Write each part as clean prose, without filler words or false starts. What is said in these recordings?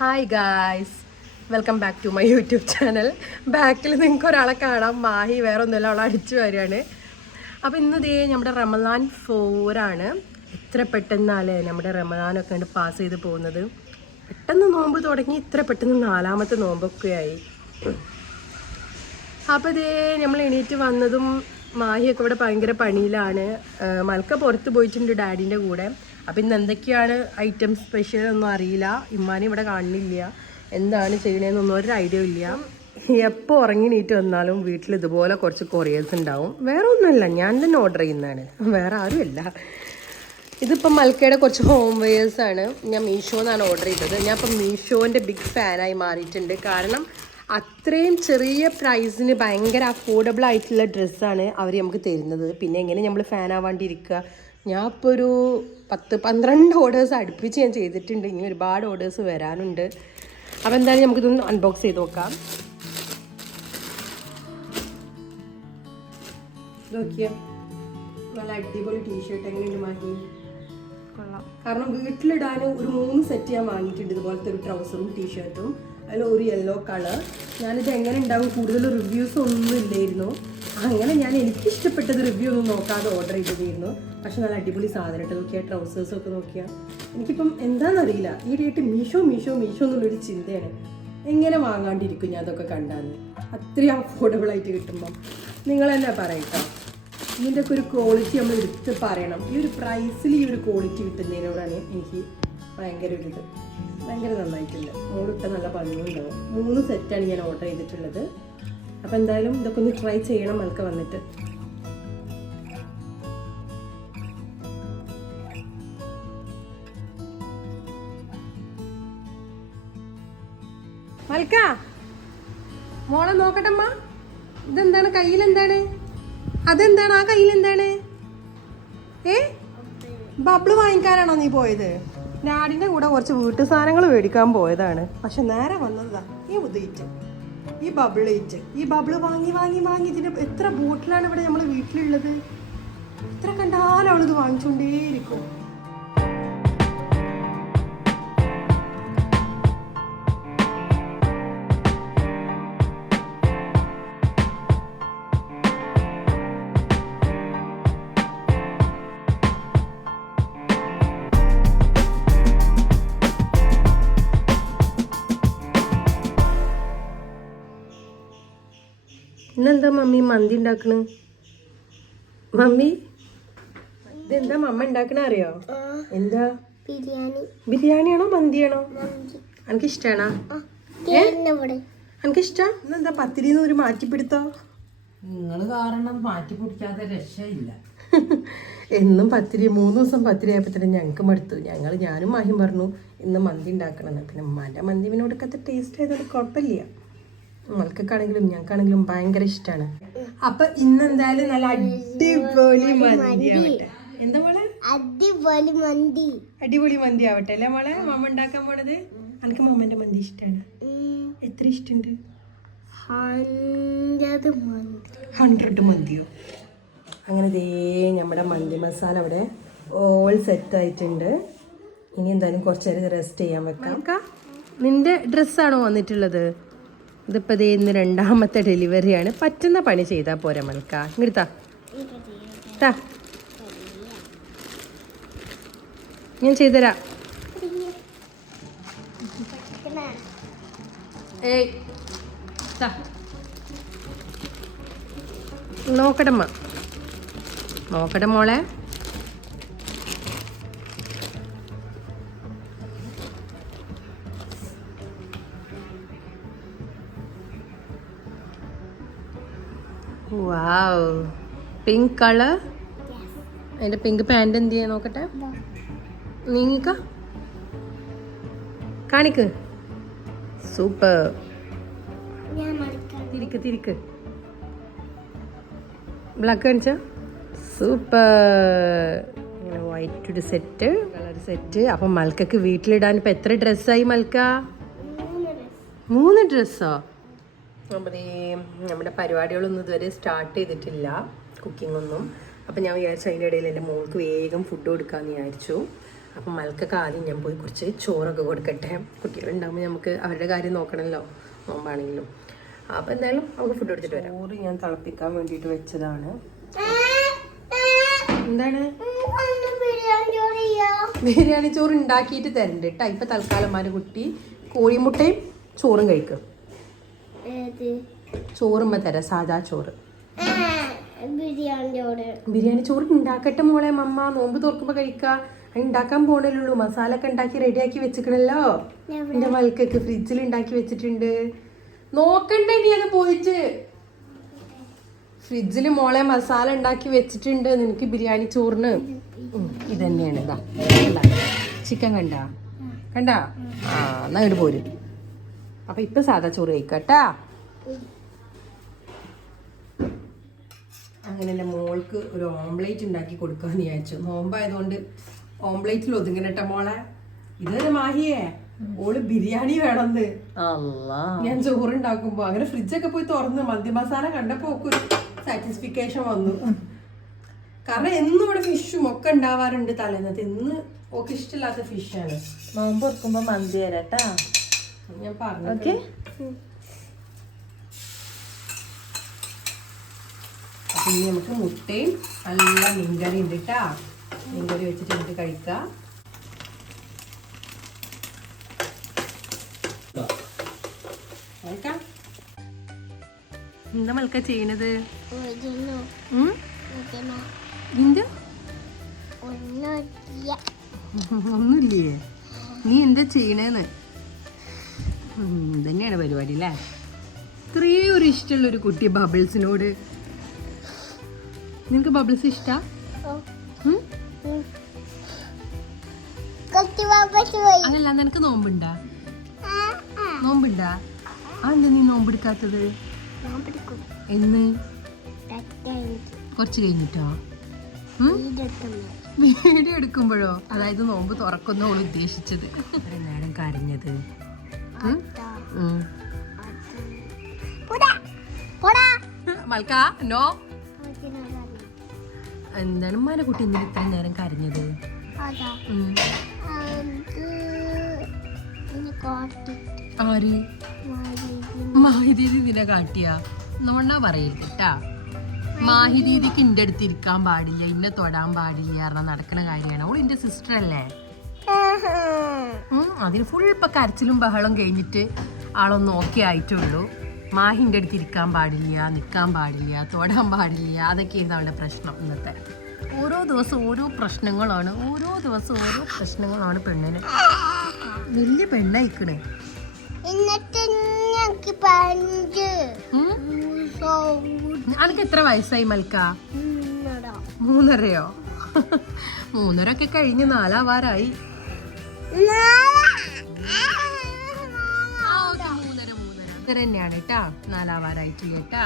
Hi guys, welcome back to my YouTube channel. ബാക്കിൽ നിങ്ങൾക്ക് ഒരാളെ കാണാം, മാഹി വേറെ ഒന്നുമില്ല, അവളെ അടിച്ചു വരികയാണ്. അപ്പോൾ ഇന്നതേ നമ്മുടെ റമദാൻ 4 എത്ര പെട്ടെന്നാലേ നമ്മുടെ റമദാനൊക്കെ ഉണ്ട് പാസ് ചെയ്ത് പോകുന്നത്. പെട്ടെന്ന് നോമ്പ് തുടങ്ങി, ഇത്ര പെട്ടെന്ന് 4ാമത്തെ നോമ്പൊക്കെ ആയി. അപ്പോൾ ഇതേ നമ്മൾ എണീറ്റ് വന്നതും മാഹിയൊക്കെ ഇവിടെ ഭയങ്കര പണിയിലാണ്. മൽക്ക പുറത്ത് പോയിട്ടുണ്ട് ഡാഡീൻ്റെ കൂടെ. അപ്പം ഇന്ന് എന്തൊക്കെയാണ് ഐറ്റം സ്പെഷ്യൽ ഒന്നും അറിയില്ല. ഇമ്മാനെ ഇവിടെ കാണുന്നില്ല, എന്താണ് ചെയ്യണതെന്നൊന്നും ഒരു ഐഡിയ ഇല്ല. എപ്പോൾ ഉറങ്ങി നീറ്റ് വന്നാലും വീട്ടിൽ ഇതുപോലെ കുറച്ച് കൊറിയേഴ്സ് ഉണ്ടാവും. വേറെ ഒന്നുമല്ല, ഞാൻ തന്നെ ഓർഡർ ചെയ്യുന്നതാണ്, വേറെ ആരുമല്ല. ഇതിപ്പം മൽക്കയുടെ കുറച്ച് ഹോം വെയേഴ്സാണ്. ഞാൻ മീഷോന്നാണ് ഓർഡർ ചെയ്തത്. ഞാൻ ഇപ്പം മീഷോൻ്റെ ബിഗ് ഫാനായി മാറിയിട്ടുണ്ട്. കാരണം അത്രയും ചെറിയ പ്രൈസിന് ഭയങ്കര അഫോർഡബിൾ ആയിട്ടുള്ള ഡ്രസ്സാണ് അവർ നമുക്ക് തരുന്നത്. പിന്നെ എങ്ങനെ നമ്മൾ ഫാനാവാണ്ടിരിക്കുക. ഞാൻ ഇപ്പോൾ ഒരു 10-12 ഓർഡേഴ്സ് അടുപ്പിച്ച് ഞാൻ ചെയ്തിട്ടുണ്ട്. ഇനി ഒരുപാട് ഓർഡേഴ്സ് വരാനുണ്ട്. അപ്പോൾ എന്തായാലും നമുക്കിതൊന്ന് അൺബോക്സ് ചെയ്ത് നോക്കാം. നോക്കിയാൽ നല്ല അടിപൊളി ടീഷർട്ട് എങ്ങനെയുണ്ട് മാഹി? കൊള്ളാം. കാരണം വീട്ടിലിടാൻ ഒരു 3 സെറ്റ് ഞാൻ വാങ്ങിയിട്ടുണ്ട്. ഇതുപോലത്തെ ഒരു ട്രൗസറും ടീഷർട്ടും, അതിൽ ഒരു യെല്ലോ കളർ. ഞാനിത് എങ്ങനെ ഉണ്ടാവും, കൂടുതൽ റിവ്യൂസ് ഒന്നും ഇല്ലായിരുന്നു. അങ്ങനെ ഞാൻ എനിക്കിഷ്ടപ്പെട്ടത് റിവ്യൂ ഒന്നും നോക്കാതെ ഓർഡർ ചെയ്തതായിരുന്നു. പക്ഷെ നല്ല അടിപൊളി സാധനം ഇട്ട് നോക്കിയാൽ, ട്രൗസേഴ്സൊക്കെ നോക്കിയാൽ എനിക്കിപ്പം എന്താണെന്നറിയില്ല, ഈ ഡേറ്റ് മീഷോ എന്നുള്ളൊരു ചിന്തയാണ്. എങ്ങനെ വാങ്ങാണ്ടിരിക്കും ഞാൻ അതൊക്കെ കണ്ടാൽ? അത്രയും അഫോർഡബിൾ ആയിട്ട് കിട്ടുമ്പം നിങ്ങൾ തന്നെ പറയട്ടോ. ഇതിൻ്റെയൊക്കെ ഒരു ക്വാളിറ്റി നമ്മൾ എടുത്ത് പറയണം. ഈ ഒരു പ്രൈസിൽ ഈ ഒരു ക്വാളിറ്റി കിട്ടുന്നതിനോടാണ് എനിക്ക് ഭയങ്കര നന്നായിട്ടുണ്ട്. മോളിട്ട നല്ല ഭംഗിയുണ്ടാവും. 3 സെറ്റാണ് ഞാൻ ഓർഡർ ചെയ്തിട്ടുള്ളത്. അപ്പം എന്തായാലും ഇതൊക്കെ ഒന്ന് ട്രൈ ചെയ്യണം മൽക്ക വന്നിട്ട്. മൽക്ക മോളെ നോക്കട്ടമ്മ, ഇതെന്താണ് കയ്യിലെന്താണ്? അതെന്താണ് ആ കയ്യിലെന്താണ്? ബബിള് വാങ്ങിക്കാനാണോ നീ പോയത്? ഡാഡിൻ്റെ കൂടെ കുറച്ച് വീട്ടു സാധനങ്ങൾ മേടിക്കാൻ പോയതാണ്. പക്ഷെ നേരെ വന്നതാ ഈ ഉദയിറ്റ്, ഈ ബബിളേറ്റ്. ഈ ബബിള് വാങ്ങി ഇതിൻ്റെ എത്ര ബോട്ടിലാണ് ഇവിടെ നമ്മൾ വീട്ടിലുള്ളത്. എത്ര കണ്ടാലും അവളിത് വാങ്ങിച്ചുകൊണ്ടേയിരിക്കും. ഇന്നെന്താ മമ്മി മന്തി ഉണ്ടാക്കണ്? മമ്മി ഇതെന്താ മമ്മ ഉണ്ടാക്കണ അറിയോ? എന്താ? ബിരിയാണിയാണോ മന്തിയാണോ? എനിക്കിഷ്ടാണോ? എനിക്കിഷ്ട. ഇന്നെന്താ പത്തിരിന്ന് ഒരു മാറ്റിപ്പിടുത്തോ? നിങ്ങൾ കാരണം മാറ്റി പിടിക്കാതെ രക്ഷയില്ല. എന്നും പത്തിരി, 3 ദിവസം പത്തിരി ആയപ്പോൾ തന്നെ ഞങ്ങൾക്ക് മടുത്തു. ഞാനും മാഹിയും പറഞ്ഞു ഇന്ന് മന്തി ഉണ്ടാക്കണമെന്ന്. പിന്നെ ഉമ്മാൻ്റെ മന്തി പിന്നോടൊക്കെ ടേസ്റ്റ് ആയതുകൊണ്ട് കുഴപ്പമില്ല. മൽക്കാണെങ്കിലും ഞങ്ങൾക്കാണെങ്കിലും ഭയങ്കര ഇഷ്ടമാണ്. അപ്പൊ ഇന്നെന്തായാലും നല്ല അടിപൊളി മന്തി ആവട്ടെ. എന്താ മോളെ? അടിപൊളി മന്തി ആവട്ടെ അല്ലേ മോളെ? മമ്മ ഉണ്ടാക്കാൻ പോണത്. എനിക്ക് മമ്മന്റെ മന്തി ഇഷ്ടമാണ്. എത്ര ഇഷ്ടമുണ്ട്? 100 മന്തിയോ? അങ്ങനെ ദേ നമ്മുടെ മന്തി മസാല അവിടെ ഓൾ സെറ്റ് ആയിട്ടുണ്ട്. ഇനി എന്തായാലും കുറച്ച് നേരം റെസ്റ്റ് ചെയ്യാൻ വെക്കാം. നിന്റെ ഡ്രസ്സാണോ വന്നിട്ടുള്ളത്? ഇതിപ്പോൾ ദേ ഇന്ന് 2ാമത്തെ ഡെലിവറിയാണ്. പറ്റുന്ന പണി ചെയ്താൽ പോരാ മൽക്ക. ഇങ്ങോട്ടാ ഞാൻ ചെയ്തുതരാം. നോക്കട്ടെ മോളെ. വാവ്, പിങ്ക് കളർ. അതിൻ്റെ പിങ്ക് പാൻറ് എന്ത് ചെയ്യാൻ നോക്കട്ടെ. നീങ്ങിക്ക, കാണിക്ക്. സൂപ്പർ. തിരിക്ക് ബ്ലാക്ക് കാണിച്ച സൂപ്പർ. ഇങ്ങനെ വൈറ്റ് സെറ്റ്, കളർ സെറ്റ്. അപ്പം മൽക്കക്ക് വീട്ടിലിടാൻ ഇപ്പം എത്ര ഡ്രസ്സായി മൽക്ക? 3 ഡ്രസ്സോ? അപ്പോൾ നമ്മുടെ പരിപാടികളൊന്നും ഇതുവരെ സ്റ്റാർട്ട് ചെയ്തിട്ടില്ല, കുക്കിംഗ് ഒന്നും. അപ്പം ഞാൻ വിചാരിച്ചു അതിൻ്റെ ഇടയിൽ എൻ്റെ മോൾക്ക് വേഗം ഫുഡ് കൊടുക്കാമെന്ന് വിചാരിച്ചു. അപ്പം മൽക്കൊക്കെ ആദ്യം ഞാൻ പോയി കുറച്ച് ചോറൊക്കെ കൊടുക്കട്ടെ. കുട്ടികളുണ്ടാകുമ്പോൾ നമുക്ക് അവരുടെ കാര്യം നോക്കണമല്ലോ, നോമ്പാണെങ്കിലും. അപ്പം എന്തായാലും നമുക്ക് ഫുഡ് എടുത്തിട്ട് വരാം. ചോറ് ഞാൻ തിളപ്പിക്കാൻ വേണ്ടിയിട്ട് വെച്ചതാണ്. എന്താണ്? ബിരിയാണി ചോറ് ഉണ്ടാക്കിയിട്ട് തരണ്ട കേട്ടോ. ഇപ്പം തൽക്കാലം കുട്ടി കോഴിമുട്ടയും ചോറും കഴിക്കും. ചോറുമ്മ തരാം, സാധാ ചോറ്. ബിരിയാണി ചോറ് ഉണ്ടാക്കട്ടെ മോളെ. മമ്മ നോമ്പ് തുറക്കുമ്പോ കഴിക്കാ. ഉണ്ടാക്കാൻ പോണല്ലോ. മസാല ഒക്കെ ഉണ്ടാക്കി റെഡിയാക്കി വെച്ചിക്കണല്ലോ. എന്റെ മൽക്കൊക്കെ ഫ്രിഡ്ജിൽ ഉണ്ടാക്കി വെച്ചിട്ടുണ്ട്. നോക്കണ്ടേ നീ അത് പോയിട്ട്? ഫ്രിഡ്ജിൽ മോളെ മസാല ഉണ്ടാക്കി വെച്ചിട്ടുണ്ട് നിനക്ക് ബിരിയാണി ചോറിന്. ഇതന്നെയാണ്. ഇതാ ചിക്കൻ കണ്ടാ കണ്ടാ? ആ എന്നാ ഇങ്ങോട്ട് പോരും. അപ്പൊ ഇപ്പൊ സാധാ ചോറ് കഴിക്കാട്ടാ. അങ്ങനെ എൻ്റെ മോൾക്ക് ഒരു ഓംലേറ്റ് ഉണ്ടാക്കി കൊടുക്കാന്ന് വിചാരിച്ചു. നോമ്പായതുകൊണ്ട് ഓംലേറ്റിൽ ഒതുങ്ങനട്ട മോളെ. ഇതൊരു മാഹിയേ, ഓള് ബിരിയാണി വേണമെന്ന്. ഞാൻ ചോറുണ്ടാക്കുമ്പോ അങ്ങനെ ഫ്രിഡ്ജൊക്കെ പോയി തുറന്ന് മന്തി മസാല കണ്ടപ്പോ ഒക്കെ ഒരു സാറ്റിസ്ഫിക്കേഷൻ വന്നു. കാരണം എന്നും ഇവിടെ ഫിഷും ഒക്കെ ഉണ്ടാവാറുണ്ട് തലേന്നത്തെ. ഇന്ന് ഒക്കെ ഇഷ്ടമില്ലാത്ത ഫിഷാണ്. നോമ്പ് തുറക്കുമ്പോ മന്തി തരാട്ടാ ഞാൻ പറഞ്ഞു. അപ്പൊ ഇനി നമുക്ക് മുട്ടയും നല്ല മീൻകറി ഉണ്ട് കേട്ടാ. മീൻകറി വെച്ചിട്ട് നമുക്ക് കഴിക്കാം. എന്താ മൽക്ക ചെയ്യണത്? ഒന്നുമില്ലേ? നീ എന്താ ചെയ്യണേന്ന്? തന്നെയാണ് പരിപാടി അല്ലേ? ഇത്രയും ഒരു ഇഷ്ടമുള്ള ഒരു കുട്ടി ബബിൾസിനോട്. നിനക്ക് ബബിൾസ് ഇഷ്ടാ? അതല്ല, നിനക്ക് നോമ്പുണ്ടാ? നോമ്പുണ്ടാ? അതെന്താ നീ നോമ്പെടുക്കാത്തത്? എന്ന്? കുറച്ച് കഴിഞ്ഞിട്ടോ? വീഡിയോ എടുക്കുമ്പോഴോ? അതായത് നോമ്പ് തുറക്കുന്നോളൂ ഉദ്ദേശിച്ചത്. നേരം കരഞ്ഞത് മൽക്ക നോ. എന്താണ് ഉമ്മാനെ കുട്ടി ഇന്നലെ ഇത്ര നേരം കരഞ്ഞത്? ആര്? മാഹിദീദി ഇതിനെ കാട്ടിയാ? നോണ്ണാ പറയരുത് കേട്ടാ. മാഹിദീദിക്ക് എന്റെ അടുത്ത് ഇരിക്കാൻ പാടില്ല, ഇന്നെ തൊടാൻ പാടില്ല പറഞ്ഞാൽ നടക്കുന്ന കാര്യമാണ്. അവൾ എന്റെ സിസ്റ്റർ അല്ലേ? അതിന് ഫുൾ ഇപ്പൊ കരച്ചിലും ബഹളം കഴിഞ്ഞിട്ട് ആളൊന്നും ഓക്കെ ആയിട്ടുള്ളൂ. മാഹിന്റെ അടുത്ത് ഇരിക്കാൻ പാടില്ല, നിൽക്കാൻ പാടില്ല, തൊടാൻ പാടില്ല, അതൊക്കെയാണ് അവളുടെ പ്രശ്നം. ഇന്നത്തെ ഓരോ ദിവസം ഓരോ പ്രശ്നങ്ങളാണ്. ഓരോ ദിവസം ഓരോ പ്രശ്നങ്ങളാണ് പെണ്ണിന്. വലിയ പെണ്ണയക്കണേ. അനക്ക് എത്ര വയസ്സായി മൽക്ക? 3.5യോ? 3.5 ഒക്കെ കഴിഞ്ഞ് 4 തന്നെയാണ് കേട്ടാ. 4 കേട്ടാ.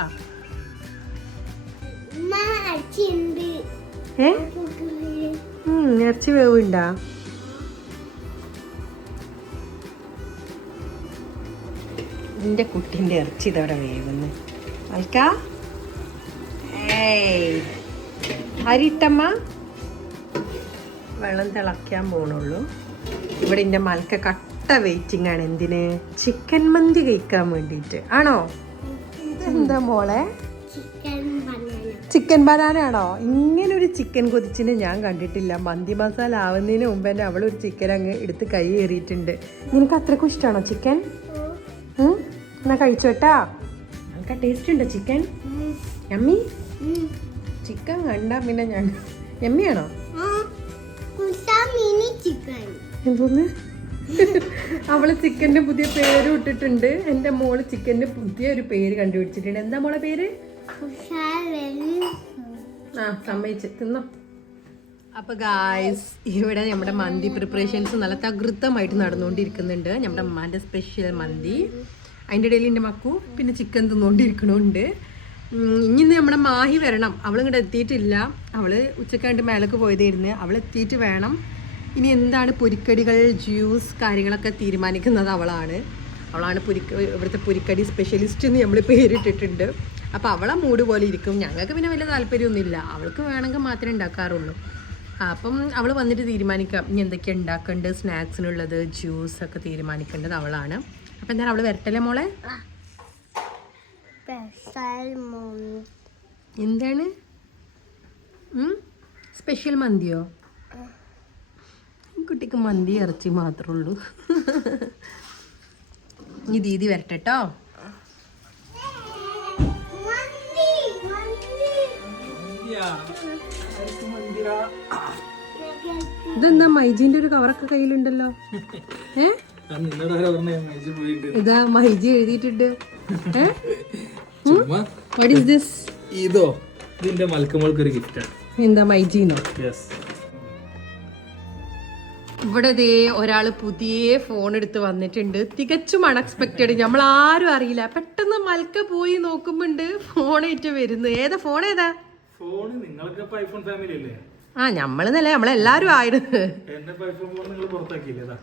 ഇറച്ചി വേവുണ്ടാ? എന്റെ കുട്ടിന്റെ ഇറച്ചി ഇതോടെ വേവുന്നു. മൽക്ക അരിട്ടമ്മ വെള്ളം തിളയ്ക്കാൻ പോണുള്ളൂ. ഇവിടെ എൻ്റെ മൽക്ക കട്ട വെയിറ്റിംഗ് ആണ്. എന്തിന്? ചിക്കൻ മന്തി കഴിക്കാൻ വേണ്ടിയിട്ട്. ആണോ? ഇതെന്താ മോളെ? ചിക്കൻ ബനാന ആണോ? ഇങ്ങനെ ഒരു ചിക്കൻ കൊതിച്ചിന് ഞാൻ കണ്ടിട്ടില്ല. മന്തി മസാല ആവുന്നതിന് മുമ്പ് തന്നെ അവളൊരു ചിക്കൻ അങ്ങ് എടുത്ത് കൈ കയറിയിട്ടുണ്ട്. നിനക്ക് അത്രക്കും ഇഷ്ടമാണോ ചിക്കൻ? എന്നാ കഴിച്ചോട്ടാ. നമുക്ക് ടേസ്റ്റ് ഉണ്ടോ ചിക്കൻ? യമ്മി? ചിക്കൻ കണ്ടാ പിന്നെ ഞാൻ യമ്മിയാണോ? എന്തോന്ന്? അവള് ചിക്കന്റെ പുതിയ പേര് ഇട്ടിട്ടുണ്ട്. എന്റെ മോള് ചിക്കന്റെ പുതിയ ഒരു പേര് കണ്ടുപിടിച്ചിട്ടുണ്ട്. എന്താ മോളെ പേര്? ആ സമ്മതിച്ച് തിന്നോ. അപ്പൊ ഗായ്സ്, ഇവിടെ നമ്മുടെ മന്തി പ്രിപ്പറേഷൻസ് നല്ല തകൃതമായിട്ട് നടന്നുകൊണ്ടിരിക്കുന്നുണ്ട്. നമ്മുടെ അമ്മാന്റെ സ്പെഷ്യൽ മന്തി. അതിൻ്റെ ഇടയിൽ എൻ്റെ മക്കു പിന്നെ ചിക്കൻ തിന്നുകൊണ്ടിരിക്കണുണ്ട്. ഇനി നമ്മുടെ മാഹി വരണം. അവളിങ്ങോട്ട് എത്തിയിട്ടില്ല. അവള് ഉച്ചക്കാണ്ട് മേലേക്ക് പോയതായിരുന്നു. അവൾ എത്തിയിട്ട് വേണം. ഇനി എന്താണ് പൊരിക്കടികൾ, ജ്യൂസ് കാര്യങ്ങളൊക്കെ തീരുമാനിക്കുന്നത് അവളാണ്. ഇവിടുത്തെ പൊരിക്കടി സ്പെഷ്യലിസ്റ്റ് എന്ന് നമ്മൾ പേരിട്ടിട്ടുണ്ട്. അപ്പോൾ അവളെ മൂഡ് പോലെ ഇരിക്കും. ഞങ്ങൾക്ക് പിന്നെ വലിയ താല്പര്യമൊന്നുമില്ല. അവൾക്ക് വേണമെങ്കിൽ മാത്രമേ ഉണ്ടാക്കാറുള്ളൂ. അപ്പം അവൾ വന്നിട്ട് തീരുമാനിക്കാം ഇനി എന്തൊക്കെ ഉണ്ടാക്കേണ്ടത്, സ്നാക്സിനുള്ളത്, ജ്യൂസ് ഒക്കെ തീരുമാനിക്കേണ്ടത് അവളാണ്. അപ്പം എന്തായാലും അവൾ വരട്ടല്ലേ മോളെ? എന്താണ് സ്പെഷ്യൽ മന്തിയോ? കുട്ടിക്ക് മന്തി ഇറച്ചി മാത്രമേ ഉള്ളൂ. ഇനി ദീദി വരട്ടെട്ടോ. ഇതെന്താ മൈജീന്റെ ഒരു കവറൊക്കെ കയ്യിലുണ്ടല്ലോ? ഇതാ മൈജി എഴുതിയിട്ടുണ്ട്. What is this? ഇതോ ഇതിന്റെ മൽക്കമോൾക്ക് ഒരു ഗിഫ്റ്റാണ്. എന്താ മൈജീന്നോ? ഇവിടെ ദേ ഒരാള് പുതിയ ഫോൺ എടുത്ത് വന്നിട്ടുണ്ട്. തികച്ചും അൺഎക്സ്പെക്റ്റഡ്, നമ്മൾ ആരും അറിയില്ല. പെട്ടെന്ന് മൽക്ക പോയി നോക്കുമ്പോണ്ട് ഫോണായിട്ട് വരുന്നു. ഏതാ ഫോൺ? ഏതാ ഫോൺ? നിങ്ങൾക്ക് ഐഫോൺ ഫാമിലി അല്ലേ? നമ്മളെന്നല്ലേ, നമ്മളെല്ലാരും ആയിരുന്നു.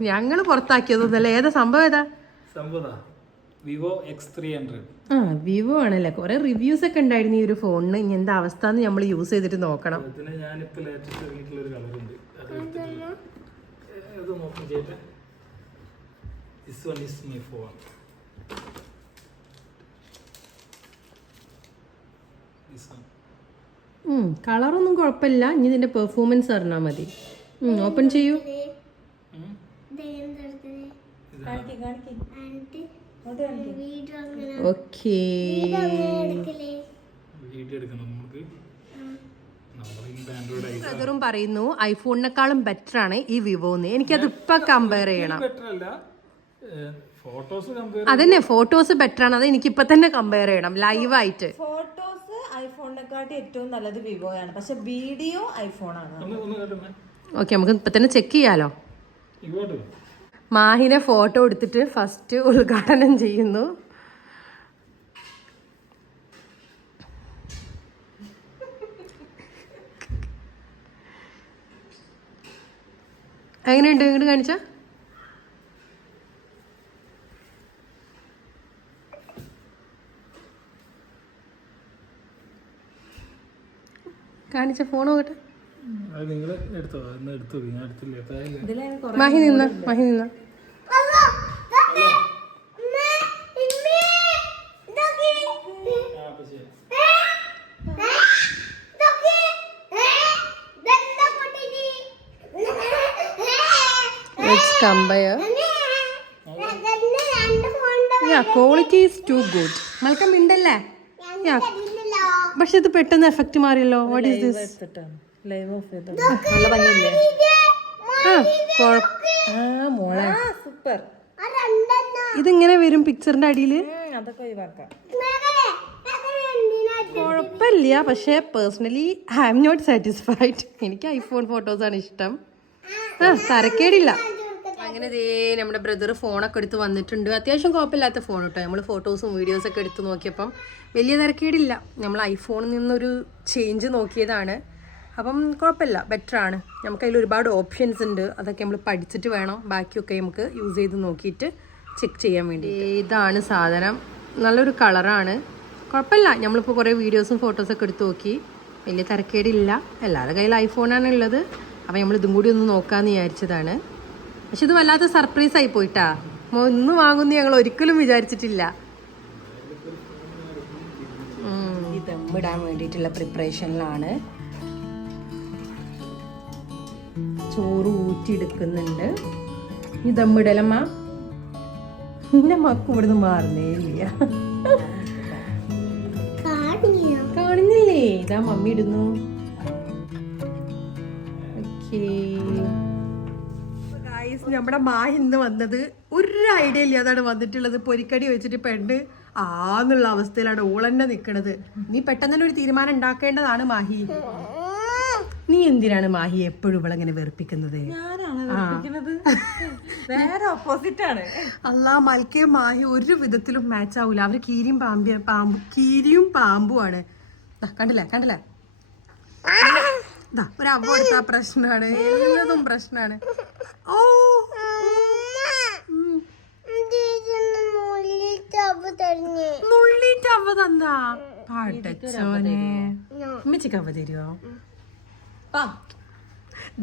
ഞങ്ങള് പുറത്താക്കിയതൊന്നല്ല. ഏതാ സംഭവം? ഏതാ സംഭവം? Vivo X300. വിവോ ആണല്ലേ. കുറെ റിവ്യൂസ് ഒക്കെ ഉണ്ടായിരുന്നു ഈ ഒരു ഫോണിന്. ഇനി എന്താ അവസ്ഥ എന്ന് നമ്മൾ യൂസ് ചെയ്തിട്ട് നോക്കണം. ഞാനിപ്പോ ലേറ്റസ്റ്റ് ഇറങ്ങിയിട്ടുള്ള ഒരു കളർ ഉണ്ട്. This one is my phone. This one. കളറൊന്നും കുഴപ്പമില്ല. ഇനി ഇതിന്റെ പെർഫോമൻസ് അറിഞ്ഞാൽ മതി. ഓപ്പൺ ചെയ്യൂ. ഓക്കേ, ബ്രദറും പറയുന്നു ഐഫോണിനെക്കാളും ബെറ്റർ ആണ് ഈ വിവോന്ന്. എനിക്കത് ഇപ്പൊ കമ്പയർ ചെയ്യണം. അതന്നെ, ഫോട്ടോസ് ബെറ്റർ ആണ്. അത് എനിക്ക് ഇപ്പൊ തന്നെ കമ്പയർ ചെയ്യണം ലൈവായിട്ട്. ഫോട്ടോസ് ഐഫോണിനെക്കാട്ടി ഏറ്റവും നല്ലത് വിവോയാണ്, പക്ഷെ വീഡിയോ ഐഫോണാണ്. ഓക്കെ, നമുക്ക് ഇപ്പൊ തന്നെ ചെക്ക് ചെയ്യാലോ. മാഹിനെ ഫോട്ടോ എടുത്തിട്ട് ഫസ്റ്റ് ഉദ്ഘാടനം ചെയ്യുന്നു. എങ്ങനെയുണ്ട്? ഇങ്ങോട്ട് കാണിച്ച കാണിച്ച ഫോൺ നോക്കട്ടെ. മഹി നിന്ന മഹി നിന്ന Let's compare. Yeah, quality is too good. മൽക്കം ഉണ്ടല്ലേ? പക്ഷെ ഇത് പെട്ടെന്ന് എഫക്റ്റ് മാറിയല്ലോ. What is this? Live off ചെയ്തോ. നല്ല ഭംഗിയില്ലേ? മോളെ സൂപ്പർ. ഇതിങ്ങനെ വരും പിക്ചറിന്റെ അടിയിൽ. അതൊക്കെ ഒഴിവാക്കാം. കുഴപ്പമില്ല, പക്ഷെ personally I am not satisfied. എനിക്ക് ഐഫോൺ ഫോട്ടോസാണ് ഇഷ്ടം. തരക്കേടില്ല. അങ്ങനെ ദേ നമ്മുടെ ബ്രദർ ഫോണൊക്കെ എടുത്ത് വന്നിട്ടുണ്ട്. അത്യാവശ്യം കുഴപ്പമില്ലാത്ത ഫോൺ കേട്ടോ. നമ്മൾ ഫോട്ടോസും വീഡിയോസൊക്കെ എടുത്ത് നോക്കിയപ്പം വലിയ തരക്കേടില്ല. നമ്മൾ ഐഫോണിൽ നിന്നൊരു ചേഞ്ച് നോക്കിയതാണ്. അപ്പം കുഴപ്പമില്ല, ബെറ്ററാണ്. നമുക്ക് അതിൽ ഒരുപാട് ഓപ്ഷൻസ് ഉണ്ട്. അതൊക്കെ നമ്മൾ പഠിച്ചിട്ട് വേണം ബാക്കിയൊക്കെ നമുക്ക് യൂസ് ചെയ്ത് നോക്കിയിട്ട് ചെക്ക് ചെയ്യാൻ വേണ്ടി. ഇതാണ് സാധനം. നല്ലൊരു കളറാണ്. കുഴപ്പമില്ല. നമ്മളിപ്പോൾ കുറേ വീഡിയോസും ഫോട്ടോസൊക്കെ എടുത്ത് നോക്കി. വലിയ തരക്കേടില്ല. എല്ലാവരുടെ കയ്യിൽ ഐഫോണാണ് ഉള്ളത്. അപ്പം നമ്മൾ ഇതും കൂടി ഒന്ന് നോക്കാമെന്ന് വിചാരിച്ചതാണ്. പക്ഷെ ഇത് വല്ലാത്ത സർപ്രൈസ് ആയി പോയിട്ടാ. ഒന്ന് വാങ്ങുമെന്ന് ഞങ്ങൾ ഒരിക്കലും വിചാരിച്ചിട്ടില്ല. ദമ്മിടാൻ വേണ്ടിയിട്ടുള്ള പ്രിപ്പറേഷനിലാണ്. ചോറ് ഊറ്റിയെടുക്കുന്നുണ്ട്. ഈ ദമ്മിടലമ്മ എന്റെ മക്ക ഇവിടുന്ന് മാറുന്നേ ഇല്ല. കാണുന്നില്ലേ? ഇതാ മമ്മി ഇടുന്നു. നമ്മുടെ മാഹി ഇന്ന് വന്നത് ഒരു ഐഡിയ ഇല്ല. അതാണ് വന്നിട്ടുള്ളത്. പൊരിക്കടി വെച്ചിട്ട് പെണ്ണ് ആന്നുള്ള അവസ്ഥയിലാണ് ഓളന്നെ നിക്കണത്. നീ പെട്ടെന്ന് തന്നെ ഒരു തീരുമാനം ഉണ്ടാക്കേണ്ടതാണ് മാഹി. നീ എന്തിനാണ് മാഹി എപ്പോഴും ഇവളെങ്ങനെ വെറുപ്പിക്കുന്നത്? അല്ലാ, മൽക്കയും മാഹി ഒരു വിധത്തിലും മാച്ച് ആവൂല. അവര് കീരിയും പാമ്പുമാണ്. കണ്ടില്ലേ കണ്ടില്ലേ? ഒരു അവിടുത്തെ പ്രശ്നമാണ്, എല്ലാതും പ്രശ്നമാണ്. ഓ നുള്ളിട്ട് അവ തന്നാ പാട്ടച്ചോനെ. ഉമ്മച്ചിക്ക് അവ തരുമോ?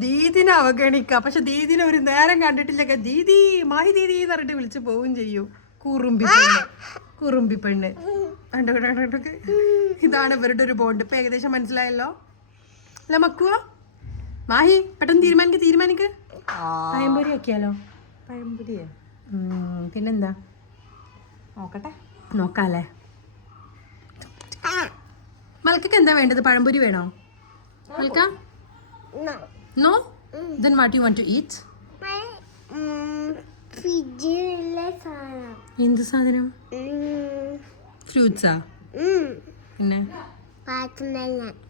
ദീദിനെ അവഗണിക്കുക. പക്ഷെ ദീദിനെ ഒരു നേരം കണ്ടിട്ടില്ലൊക്കെ ദീദി മായി ദീദി എന്ന് പറഞ്ഞിട്ട് വിളിച്ച് പോവുകയും ചെയ്യും. കുറുമ്പി പെണ്ണ് കണ്ടോക്കെ. ഇതാണ് ഇവരുടെ ഒരു ബോണ്ട്. ഇപ്പൊ ഏകദേശം മനസ്സിലായല്ലോ അല്ല മക്കുവ? മാഹി പെട്ടെന്ന് തീരുമാനിക്ക്. പഴംപൊരി ആക്കിയാലോ? പഴംപൊരിയോ? പിന്നെന്താ നോക്കാല്ലേ? മൽക്കൊക്കെ എന്താ വേണ്ടത്? പഴംപൊരി വേണോ Malka? No? Then what you want to eat? എന്ത് സാധനം? ഫ്രൂട്ട്സാ? പിന്നെ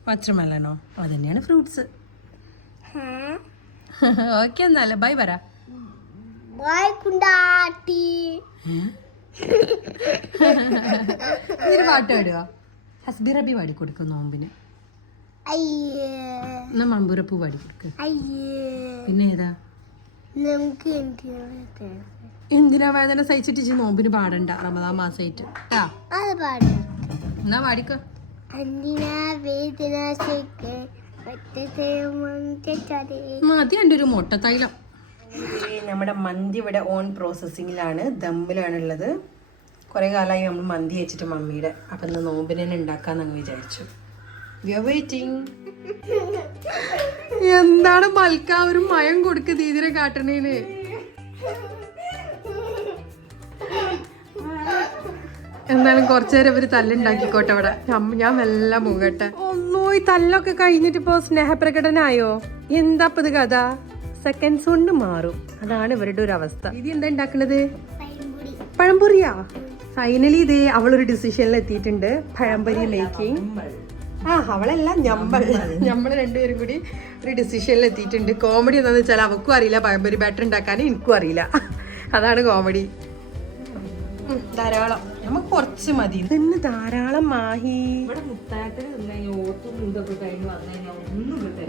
വാട്ടർമെലനോ? അതന്നെയാണ് ഫ്രൂട്ട്സ്. ഓക്കെ എന്നാല് ബൈ പറ. ഇതിന് പാട്ട് പാടുക? ഹസ്ബി റബി പാടി കൊടുക്കും നോമ്പിന്. എന്നാ മമ്പൂരപ്പൂ പാടി കൊടുക്ക്. പിന്നെ ഏതാ? എന്തിനാ വേദന സഹിച്ചിട്ട് നോമ്പിന് പാടണ്ട റമദാൻ മാസമായിട്ട്. എന്നാ പാടിക്ക. മതി എൻ്റെ ഒരു മുട്ട തൈലം. നമ്മുടെ മന്തി ഇവിടെ ഓൺ പ്രോസസ്സിങ്ങിലാണ്, ദമ്മിലാണ് ഉള്ളത്. കുറേ കാലമായി നമ്മൾ മന്തി വെച്ചിട്ട് മമ്മിയുടെ. അപ്പം ഇന്ന് നോമ്പിന് തന്നെ ഉണ്ടാക്കാന്ന് വിചാരിച്ചു. We are waiting. എന്താണ് മൽക്ക ഒരു മയം കൊടുക്ക് ദീദിനെ കാട്ടണേന്? എന്നാലും കുറച്ചേരം ഇവര് തല്ലുണ്ടാക്കിക്കോട്ടെ അവിടെ. ഞാൻ മെല്ലെ മുകട്ടെ. ഒന്നോ ഈ തല്ലൊക്കെ കഴിഞ്ഞിട്ട് ഇപ്പോ സ്നേഹപ്രകടനായോ? എന്താ ഇപ്പൊ ഇത് കഥ? സെക്കൻഡ്സ് കൊണ്ട് മാറും. അതാണ് ഇവരുടെ ഒരു അവസ്ഥ. ഇത് എന്താ ഉണ്ടാക്കണത്? പഴംപൊരിയാ? ഫൈനലി ഇതേ അവളൊരു ഡിസിഷനിൽ എത്തിയിട്ടുണ്ട്. പഴംപൊരി മേക്കിംഗ്. അവളെല്ലാം ഞമ്മള് രണ്ടുപേരും കൂടി ഒരു ഡിസിഷനിൽ എത്തിയിട്ടുണ്ട്. കോമഡി എന്താണെന്ന് വെച്ചാൽ അവക്കും അറിയില്ല പഴംപൊരി ബാറ്റർ ഉണ്ടാക്കാൻ, എനിക്കും അറിയില്ല. അതാണ് കോമഡി. ധാരാളം, നമുക്ക് കുറച്ച് മതി. ഇതന്നെ ധാരാളം. മാഹി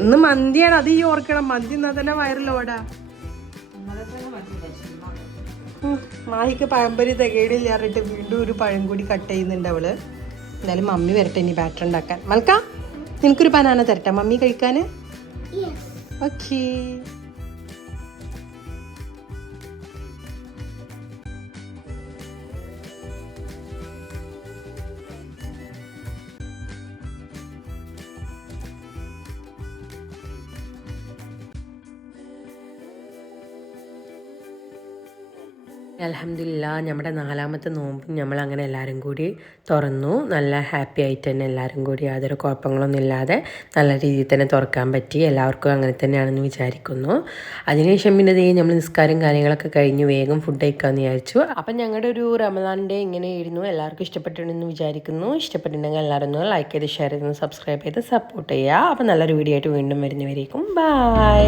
ഇന്ന് മന്തിയാണ്, അത് ഈ ഓർക്കണം. മന്തി എന്നാ തന്നെ വയറിലോടാ. മാഹിക്ക് പഴംപൊരി തികയിടില്ല പറഞ്ഞിട്ട് വീണ്ടും ഒരു പഴം കൂടി കട്ട് ചെയ്യുന്നുണ്ട് അവള്. എന്തായാലും മമ്മി വരട്ടെ ഇനി ബാറ്റർ ഉണ്ടാക്കാൻ. മൽക്ക നിനക്കൊരു ബനാന തരട്ടെ മമ്മി കഴിക്കാന്? ഓക്കേ. അൽഹംദുലില്ലാ നമ്മുടെ 4ാമത്തെ നോമ്പും നമ്മളങ്ങനെ എല്ലാവരും കൂടി തുറന്നു. നല്ല ഹാപ്പി ആയിട്ട് തന്നെ എല്ലാവരും കൂടി യാതൊരു കുഴപ്പങ്ങളൊന്നും ഇല്ലാതെ നല്ല രീതിയിൽ തന്നെ തുറക്കാൻ പറ്റി. എല്ലാവർക്കും അങ്ങനെ തന്നെയാണെന്ന് വിചാരിക്കുന്നു. അതിനുശേഷം പിന്നെ നമ്മൾ നിസ്കാരം കാര്യങ്ങളൊക്കെ കഴിഞ്ഞ് വേഗം ഫുഡ് കഴിക്കാമെന്ന് വിചാരിച്ചു. അപ്പം ഞങ്ങളുടെ ഒരു റമദാൻ ഡേ ഇങ്ങനെയായിരുന്നു. എല്ലാവർക്കും ഇഷ്ടപ്പെട്ടിട്ടുണ്ടെന്ന് വിചാരിക്കുന്നു. ഇഷ്ടപ്പെട്ടിട്ടുണ്ടെങ്കിൽ എല്ലാവരും ഒന്ന് ലൈക്ക് ചെയ്ത് ഷെയർ ചെയ്ത് സബ്സ്ക്രൈബ് ചെയ്ത് സപ്പോർട്ട് ചെയ്യുക. അപ്പം നല്ലൊരു വീഡിയോ ആയിട്ട് വീണ്ടും വരുന്നവരേക്കും ബൈ.